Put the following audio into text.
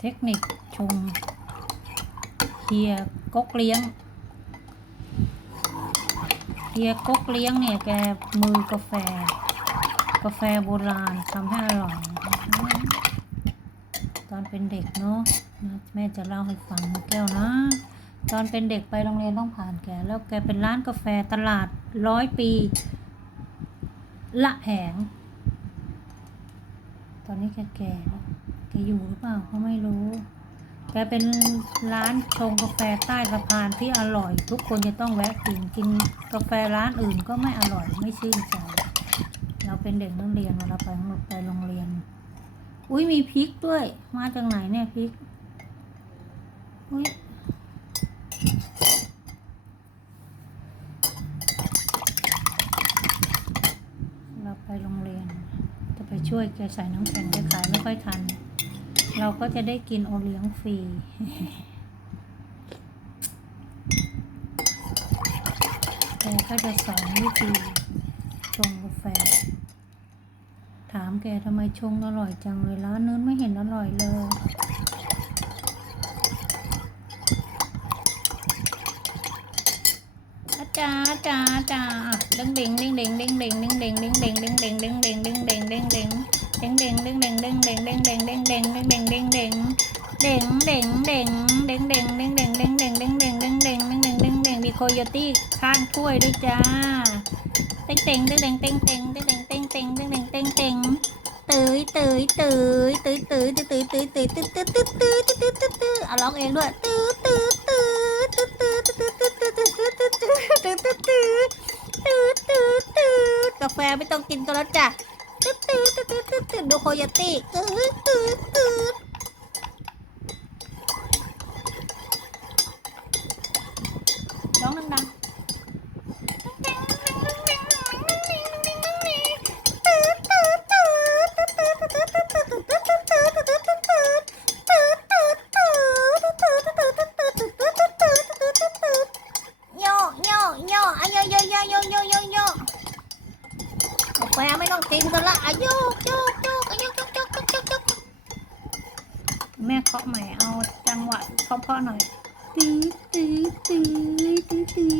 เทคนิคชงเฮียก๊กเลี้ยงเฮียก๊กเลี้ยงเนี่ยแกมือกาแฟ กาแฟโบราณทำให้อร่อยตอนเป็นเด็กเนาะแม่จะเล่าให้ฟังแก้วนะ ตอนเป็นเด็กไปโรงเรียนต้องผ่านแก แล้วแกเป็นร้านกาแฟตลาดร้อยปี ละแผง อนนี้แกแก่แล้วแกอยู่หรือเปล่าก็ไม่รู้ แกเป็นร้านชงกาแฟใต้สะพานที่อร่อย ทุกคนจะต้องแวะกินกินกาแฟร้านอื่นก็ไม่อร่อยไม่ชื่นใจเราเป็นเด็กนักเรียนเวลาไปไปโรงเรียน อุ้ยมีพริกด้วย มาจากไหนเนี่ยพริกอุ้ยเราไปโรง ช่วยแกใส่น้ำแข็งแกขายไม่ค่อยทัน เราก็จะได้กินโอเลี้ยงฟรีแกก็จะสอนวิธีชงกาแฟ ถามแกทำไมชงอร่อยจังเลยร้านนู้นไม่เห็นอร่อยเลยอจารย์อาจารย์อาจารย์ดึงเด้งเดึงเด้งเดึงเด้งเดึงเด้งเดึงเด้งเดึงเด้งเดึงเด้งเดึงเด้ง เดึงเด้งเดึงเด้งเดึงเด้งเดึงเด้งเดึงเด้งเดึงเด้งเดึงเด้งเดึงเด้งเด้งเด้งเด้งเด้งเด้งเดึงเด้งเดึงเด้งเดึงเด้งดึงเด้งเด้งเด้งมีโคโยตี้ข้างถ้วยด้วยจ้าเต้งเต้งเดึงเด้งเต้งเต้งเดึงเด้งเต้งเต้งเดึงเด้งเต้งเต้งตื้อตื้อตื้อตื้อตื้อตื้อตื้อตื้อตื้อตื้อตื้อตื้อตื้อตื้อตื้อตื้อเอาร้องเองด้วยตื้อตื้อตื้อตื้อตื้อตื้อตื้อตื้อตื้อตื้อตื้อตื้อตื้อตื้อตื้อตื้อตื้อกาแฟไม่ต้องกินก็แล้วจ้ะ ตึ๊ดตึ๊ดตึ๊ดตึ๊ดตึ๊ดตื้อดูโคโยตี้ตึ๊ดตึ๊ดตื้อร้องดังๆ แม่ไม่ต้องกินกันละอะโยโยโยอะโยโยโยโยโยโยแม่เคาะใหม่เอาจังหวะเพาะๆหน่อยตื้อตื้อตื้อตื้อตื้อ